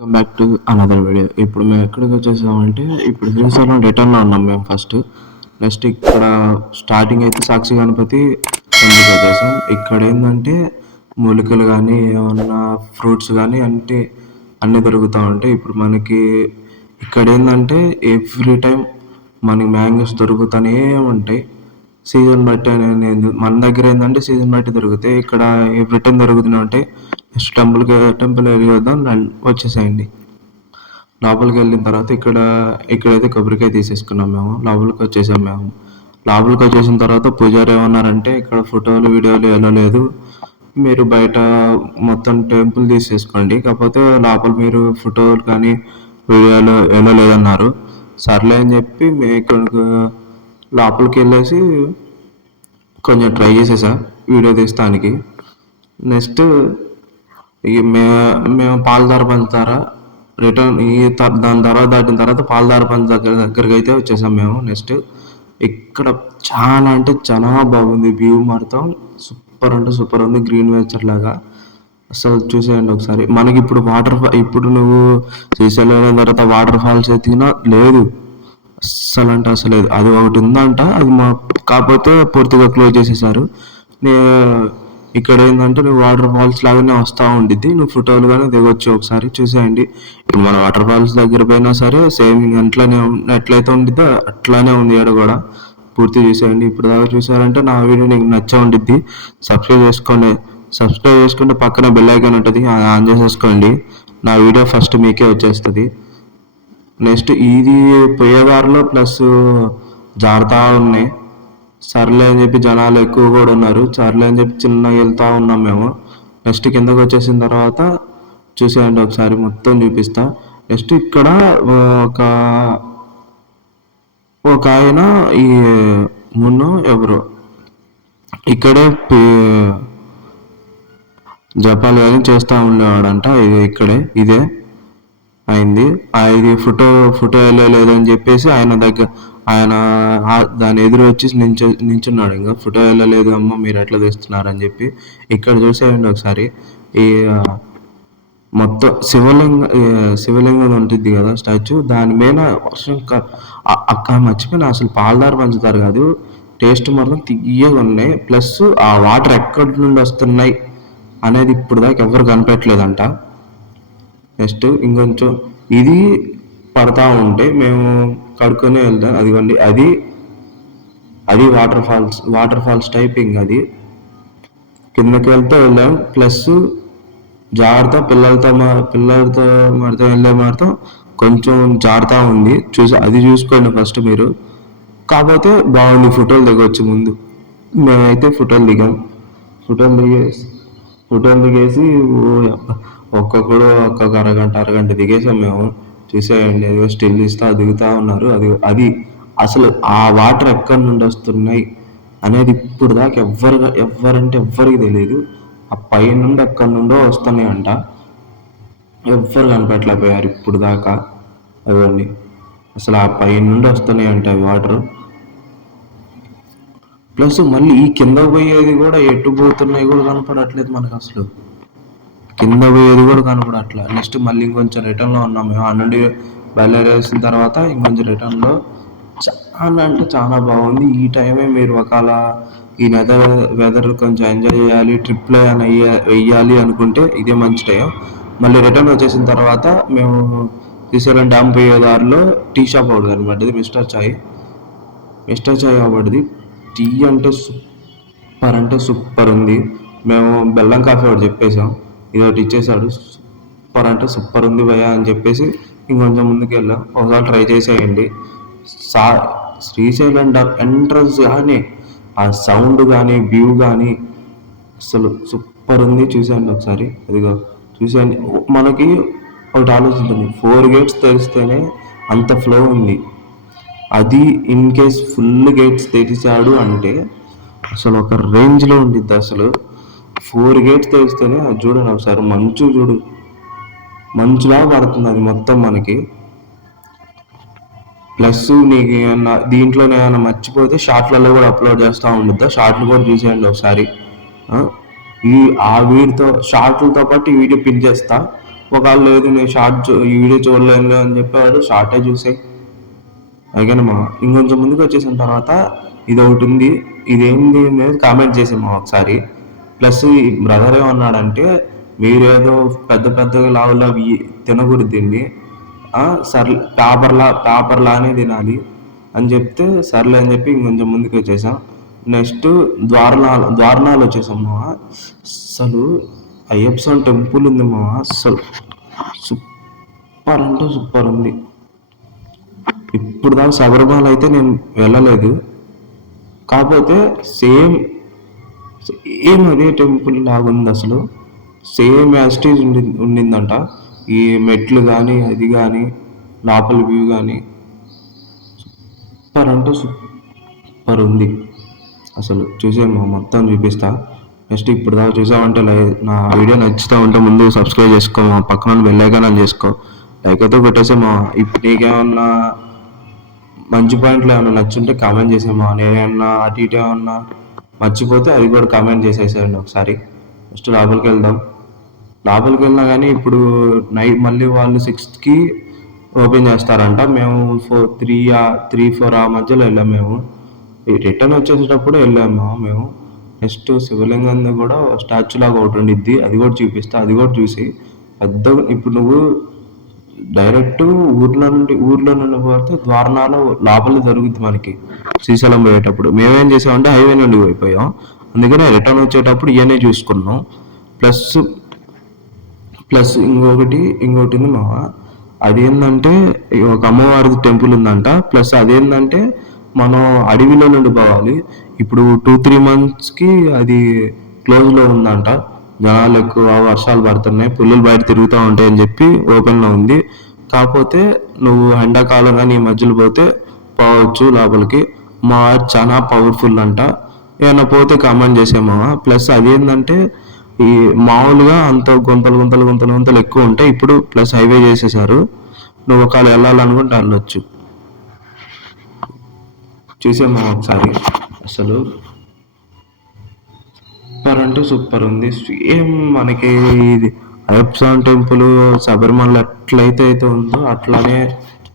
Welcome back to another video. ఇప్పుడు మేము ఎక్కడికి వచ్చేసామంటే ఇప్పుడు శ్రీశైలం రిటర్న్లో ఉన్నాం మేము ఫస్ట్. నెక్స్ట్ ఇక్కడ స్టార్టింగ్ అయితే సాక్షి గణపతి టెంపుల్కి వచ్చేసాం. ఇక్కడ ఏంటంటే మూలికలు కానీ ఏమన్నా ఫ్రూట్స్ కానీ అంటే అన్నీ దొరుకుతూ ఉంటాయి. ఇప్పుడు మనకి ఇక్కడ ఏంటంటే ఎవ్రీ టైం మనకి మ్యాంగోస్ దొరుకుతూనే ఉంటాయి. సీజన్ బట్టి అనేది మన దగ్గర ఏంటంటే సీజన్ బట్టి దొరుకుతాయి. ఇక్కడ ఎవ్రీ టైం దొరుకుతూనే ఉంటాయి. నెక్స్ట్ టెంపుల్ వెళ్ళి వద్దాం వచ్చేసేయండి. లోపలికి వెళ్ళిన తర్వాత ఇక్కడైతే కొబ్బరికాయ తీసేసుకున్నాం మేము. లోపలికి వచ్చేసాం మేము. లోపలికి వచ్చేసిన తర్వాత పూజారి ఏమన్నారంటే ఇక్కడ ఫోటోలు వీడియోలు ఎలా లేదు, మీరు బయట మొత్తం టెంపుల్ తీసేసుకోండి, కాకపోతే లోపల మీరు ఫోటోలు కానీ వీడియోలు ఎలా లేదన్నారు. సర్లే అని చెప్పి మేము ఇక్కడికి లోపలికి వెళ్ళేసి కొంచెం ట్రై చేసేసా వీడియో తీస్తానికి. నెక్స్ట్ మేము పాలధార పంచుతారా రిటర్న్ దాని తర్వాత దాటిన తర్వాత పాలధార పంచ దగ్గరికి అయితే వచ్చేసాం మేము. నెక్స్ట్ ఇక్కడ చాలా అంటే చాలా బాగుంది వ్యూ, మాత్రం సూపర్ అంటే సూపర్ ఉంది. గ్రీన్ నేచర్ లాగా అసలు చూసేయండి ఒకసారి. మనకి ఇప్పుడు ఇప్పుడు నువ్వు శ్రీశైలం అయిన తర్వాత వాటర్ ఫాల్స్ ఎత్తినా లేదు, అస్సలు అంటే అసలు లేదు. అది ఒకటి ఉందంట, అది కాకపోతే పూర్తిగా క్లోజ్ చేసేసారు. ఇక్కడ ఏంటంటే నువ్వు వాటర్ ఫాల్స్ లాగానే వస్తూ ఉండిద్ది, నువ్వు ఫోటోలు కానీ దిగొచ్చు. ఒకసారి చూసేయండి. ఇప్పుడు మన వాటర్ ఫాల్స్ దగ్గర పోయినా సరే సేమ్ ఎట్లయితే ఉండిద్దో అట్లానే ఉంది. ఇక్కడ కూడా పూర్తి చూసేయండి. ఇప్పుడు దాకా చూసారంటే నా వీడియో నీకు నచ్చే ఉండిద్ది. సబ్స్క్రైబ్ చేసుకుంటే పక్కన బెల్ ఐకాన్ ఉంటుంది, ఆన్ చేసేసుకోండి. నా వీడియో ఫస్ట్ మీకే వచ్చేస్తుంది. నెక్స్ట్ ఇది పోయేదారిలో ప్లస్ జారుతూ ఉన్నాయి. సర్లే అని చెప్పి జనాలు ఎక్కువ కూడా ఉన్నారు. సర్లే అని చెప్పి చిన్నగా వెళ్తూ ఉన్నాం మేము. నెక్స్ట్ కిందకు వచ్చేసిన తర్వాత చూసేయండి ఒకసారి, మొత్తం చూపిస్తా. నెక్స్ట్ ఇక్కడ ఒక ఆయన ఈ మున్ను ఎవరు ఇక్కడే జపాలు కానీ చేస్తూ ఉండేవాడంట. ఇదే అయింది. ఇది ఫోటో వెళ్ళలేదని చెప్పేసి ఆయన దాని ఎదురు వచ్చి నించున్నాడు. ఇంకా ఫోటో వెళ్ళలేదు అమ్మ మీరు ఎట్లా తీస్తున్నారని చెప్పి. ఇక్కడ చూసేయండి ఒకసారి, ఈ మొత్తం శివలింగం ఉంటుంది కదా స్టాచ్యూ, దాని మీద వర్షం అక్కడ మర్చిపోయిన అసలు పాలధార పంచుతారు కాదు, టేస్ట్ మాత్రం తియ్యగా ఉన్నాయి. ప్లస్ ఆ వాటర్ ఎక్కడి నుండి వస్తున్నాయి అనేది ఇప్పుడు దాకా ఎవరు కనిపెట్టలేదంట. నెక్స్ట్ ఇంకొంచెం ఇది పడతా ఉంటే మేము కడుక్కొని వెళ్తాం. అదిగోండి అది వాటర్ ఫాల్స్ టైపింగ్. అది కిందకి వెళ్ళాం. ప్లస్ జాగ్రత్త పిల్లలతో వెళ్ళే మాత్రం కొంచెం జాగ్రత్త ఉంది. అది చూసుకోండి ఫస్ట్ మీరు. కాకపోతే బాగుంది, ఫోటోలు దిగవచ్చు. ముందు మేమైతే ఫోటోలు దిగేసి ఒక్కొక్క అరగంట దిగేసాం మేము. చూసేయండి, ఏదో స్టిల్ దిగుతూ ఉన్నారు. అది అసలు ఆ వాటర్ ఎక్కడి నుండి వస్తున్నాయి అనేది ఇప్పుడు దాకా ఎవ్వరికి తెలియదు. ఆ పై నుండి ఎక్కడి నుండో వస్తున్నాయి అంట, ఎవ్వరు కనిపెట్టలేకపోయారు ఇప్పుడు దాకా. అదండి, అసలు ఆ పై నుండి వస్తున్నాయి అంట వాటర్. ప్లస్ మళ్ళీ ఈ కింద పోయేది కూడా ఎటు పోతున్నాయి కూడా కనపడట్లేదు మనకు, అసలు కింద పోయేది కూడా కనపడట్లా. నెక్స్ట్ మళ్ళీ ఇంకొంచెం రిటర్న్లో ఉన్నాం మేము. ఆ నుండి బయలుదేరేసిన తర్వాత ఇంకొంచెం రిటర్న్లో చాలా అంటే చాలా బాగుంది. ఈ టైమే మీరు ఒకవేళ ఈ వెదర్ కొంచెం ఎంజాయ్ చేయాలి, ట్రిప్లో వెయ్యాలి అనుకుంటే ఇదే మంచి టైం. మళ్ళీ రిటర్న్ వచ్చేసిన తర్వాత మేము శ్రీశైలం డ్యామ్ పోయే దారిలో టీ షాప్ ఒకటి కనబడ్డది, మిస్టర్ చాయ్ అవబడింది. టీ అంటే సూపర్ ఉంది. మేము బెల్లం కాఫీ ఒకటి చెప్పేసాం, ఇదొకటి ఇచ్చేసాడు. సూపర్ అంటే సూపర్ ఉంది భయ్యా అని చెప్పేసి ఇంకొంచెం ముందుకు వెళ్ళాం. ఒకసారి ట్రై చేసేయండి. శ్రీశైలం ఎంట్రన్స్ కానీ ఆ సౌండ్ కానీ వ్యూ కానీ అసలు సూపర్ ఉంది. చూసేయండి ఒకసారి, అదిగో చూసేయండి. మనకి ఒకటి ఆలోచించండి, 4 గేట్స్ తెరిస్తేనే అంత ఫ్లో ఉంది. అది ఇన్ కేస్ ఫుల్ గేట్స్ తెరిచాడు అంటే అసలు ఒక రేంజ్లో ఉండిద్ది. అసలు 4 గేట్స్ తెరిస్తేనే అది చూడండి ఒకసారి, మంచులా పడుతుంది అది మొత్తం మనకి. ప్లస్ నీకు ఏమన్నా దీంట్లో ఏమైనా మర్చిపోతే షార్ట్లలో కూడా అప్లోడ్ చేస్తూ ఉండిద్దా, షార్ట్లు కూడా చూసేయండి ఒకసారి. వీటితో షార్ట్లతో పాటు ఈ వీడియో పిన్ చేస్తా, ఒకవేళ లేదు నేను ఈ వీడియో చూడలేను అని చెప్పేవాడు షార్టే చూసాయి అయిగానమ్మా. ఇంకొంచెం ముందుకు వచ్చేసిన తర్వాత ఇది ఒకటి ఉంది, ఇదేంది అనేది కామెంట్ చేసాము ఒకసారి. ప్లస్ ఈ బ్రదర్ ఏమన్నాడంటే మీరేదో పెద్ద పెద్దగా లావులా తినకూడదండి, సర్లే పేపర్లానే తినాలి అని చెప్తే సర్లే అని చెప్పి ఇంకొంచెం ముందుకు వచ్చేసాం. నెక్స్ట్ ద్వారణాలు వచ్చేసాం మామ. అసలు అయ్యప్ప స్వామి టెంపుల్ ఉంది మామ, అసలు సూపర్ అంటే సూపర్ ఉంది. ఇప్పుడు దాకా శబరిమల అయితే నేను వెళ్ళలేదు, కాకపోతే సేమ్ అదే టెంపుల్ లాగా ఉంది. అసలు సేమ్ యాస్టీజ్ ఉండిందంట. ఈ మెట్లు కానీ అది కానీ లోపల వ్యూ కానీ సూపర్ అంటే సూపర్ ఉంది. అసలు చూసేమో మొత్తం చూపిస్తా. నెక్స్ట్ ఇప్పుడు దాకా చూసామంటే నా వీడియో నచ్చుతూ ఉంటే ముందు సబ్స్క్రైబ్ చేసుకో, పక్కన వెళ్ళాక చేసుకో, లైక్ అయితే కొట్టేసేమో. ఇప్పుడు నీకేమన్నా మంచి పాయింట్లు ఏమన్నా నచ్చుంటే కామెంట్ చేసేమో, నేనేమన్నా అటు ఇటు ఏమన్నా మర్చిపోతే అది కూడా కామెంట్ చేసేసేయండి ఒకసారి. నెక్స్ట్ లోపలికి వెళ్ళినా కానీ ఇప్పుడు నైట్ మళ్ళీ వాళ్ళు 6కి ఓపెన్ చేస్తారంట. మేము 3-4 ఆ మధ్యలో వెళ్ళాము. మేము రిటర్న్ వచ్చేసేటప్పుడు వెళ్ళాము మేము. నెక్స్ట్ శివలింగం కూడా స్టాచ్యూ లాగా ఒకటి ఉండిద్ది, అది కూడా చూపిస్తా, అది కూడా చూసి పెద్దగా. ఇప్పుడు నువ్వు డైరెక్ట్ ఊర్లో నుండి పోతే ద్వారణాలు లోపల జరుగుద్ది మనకి శ్రీశైలం పోయేటప్పుడు. మేమేం చేసామంటే హైవే నుండి పోయిపోయాం, అందుకనే రిటర్న్ వచ్చేటప్పుడు ఇవన్నీ చూసుకున్నాం. ప్లస్ ఇంకొకటి ఉంది మామ, అదేంటంటే ఒక అమ్మవారి టెంపుల్ ఉందంట. ప్లస్ అదేంటంటే మనం అడవిలో నుండి పోవాలి. ఇప్పుడు 2-3 monthsకి అది క్లోజ్లో ఉందంట. జనాలు ఎక్కువ, వర్షాలు పడుతున్నాయి, పుల్లులు బయట తిరుగుతూ ఉంటాయి అని చెప్పి ఓపెన్లో ఉంది. కాకపోతే నువ్వు ఎండాకాలం కానీ ఈ మధ్యలో పోతే పోవచ్చు లోపలికి. మా చాలా పవర్ఫుల్ అంట, ఏమైనా పోతే కామెంట్ చేసేమా. ప్లస్ అదేంటంటే ఈ మామూలుగా అంత గుంతలు ఎక్కువ ఉంటాయి. ఇప్పుడు ప్లస్ హైవే చేసేసారు, నువ్వు ఒకవేళ వెళ్ళాలనుకుంటే వెళ్ళొచ్చు. చూసామా ఒకసారి. అసలు సూపర్ అంటే సూపర్ ఉంది. సేమ్ మనకి ఇది అయ్యప్ప స్వామి టెంపుల్ శబరిమల ఎట్లయితే ఉందో అట్లానే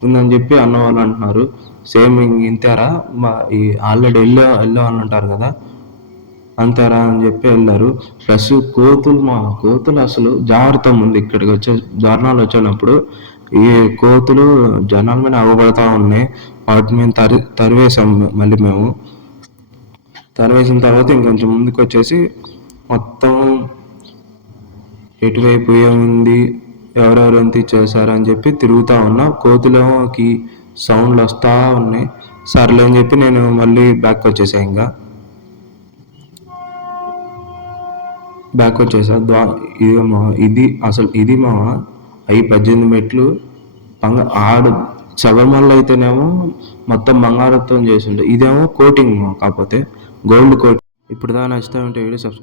ఉందని చెప్పి అన్నవాళ్ళు అంటున్నారు. సేమ్ ఇంతేరా ఈ ఆల్రెడీ వెళ్ళే వాళ్ళు అంటారు కదా, అంతేరా అని చెప్పి వెళ్ళారు. ప్లస్ కోతులు అసలు జాగ్రత్త ఉంది. ఇక్కడికి దారుణాలు వచ్చినప్పుడు ఈ కోతులు జనాల మీద అవ్వబడతా ఉన్నాయి. వాటిని మేము తరివేసాం. మళ్ళీ మేము తరివేసిన తర్వాత ఇంకొంచెం ముందుకు వచ్చేసి మొత్తం ఎటువైపు ఏముంది, ఎవరెవరు ఎంత చేశారు అని చెప్పి తిరుగుతూ ఉన్నా. కోతులకి సౌండ్లు వస్తూ ఉన్నాయి. సర్లే అని చెప్పి నేను మళ్ళీ బ్యాక్ వచ్చేసా. ఇది మా 18 మెట్లు శబరిమలలో అయితేనేమో మొత్తం బంగారంతో చేసిండు, ఇదేమో కోటింగ్, కాకపోతే గోల్డ్ కోటింగ్. ఇప్పుడు దాకా నచ్చితే ఉంటే వీడియో సబ్స్క్రైబ్